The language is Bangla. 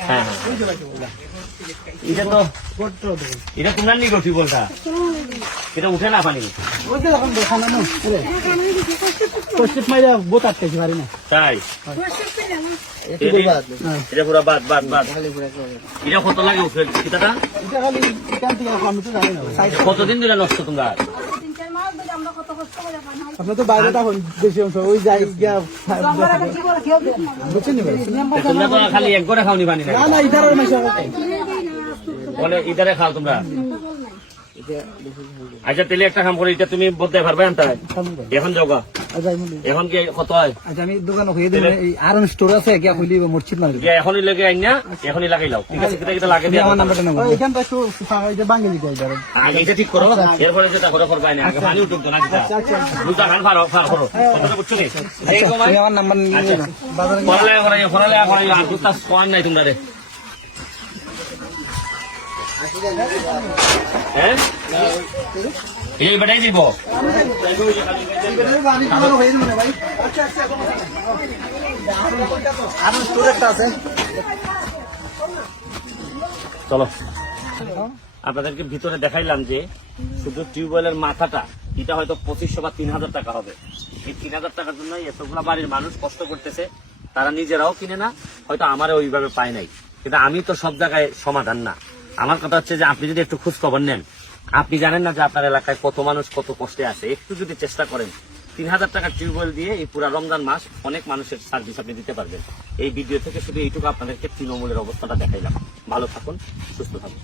হ্যাঁ হ্যাঁ। এটা তো এটা তোমার টিউবওয়েলটা এটা উঠে না পানি কষ্টিত মাইরা বোত আটকেছি পারি না। তাই? একটু করবা এটা পুরো বাদ বাদ বাদ। এটা কত লাগে উঠে? কিতাটা এটা খালি এখান থেকে আমি তো জানি না। ভাই। কতদিন দিলে নষ্ট তোমরা? আপনি তো বাইরে তখন বেশি অংশ ওই যাই গিয়া বুঝছেন খালি এক খাওনি পানি না না না বলে ইধারে খাও তোমরা। আচ্ছা তাহলে একটা কাম করে এটা তুমি বলতে পারবে আনতে এখন যাওগা এখন কি কত হয় আচ্ছা আমি দোকান হয়ে দিলে এই আর স্টোর আছে গিয়া খুলি মসজিদ মারি যে এখনই লেগে আইন এখনই লাগাই লাও ঠিক আছে কিটা লাগে দিয়ে আমার নাম্বারটা এখানটা একটু আগে এটা ঠিক করো এরপরে যেটা করে করবে না আগে পানি উঠুক না খান করো বুঝছ কি এই আমার নাম্বার নিয়ে আচ্ছা। বাজারে আর দুটা নাই তোমরা রে হ্যাঁ? এই বেটাই দিব। চলো। আপনাদেরকে ভিতরে দেখাইলাম যে শুধু টিউবওয়েলের মাথাটা এটা হয়তো পঁচিশশো বা তিন হাজার টাকা হবে। এই তিন হাজার টাকার জন্য এতগুলা বাড়ির মানুষ কষ্ট করতেছে তারা নিজেরাও কিনে না হয়তো আমার ওইভাবে পায় নাই। কিন্তু আমি তো সব জায়গায় সমাধান না। আমার কথা হচ্ছে যে আপনি যদি একটু খোঁজ খবর নেন, আপনি জানেন না যে আপনার এলাকায় কত মানুষ কত কষ্টে আছে, একটু যদি চেষ্টা করেন, তিন হাজার টাকার টিউবওয়েল দিয়ে এই পুরা রমজান মাস অনেক মানুষের সার্ভিস আপনি দিতে পারবেন। এই ভিডিও থেকে শুধু এইটুকু আপনাদেরকে তৃণমূলের অবস্থাটা দেখাইলাম। ভালো থাকুন, সুস্থ থাকুন।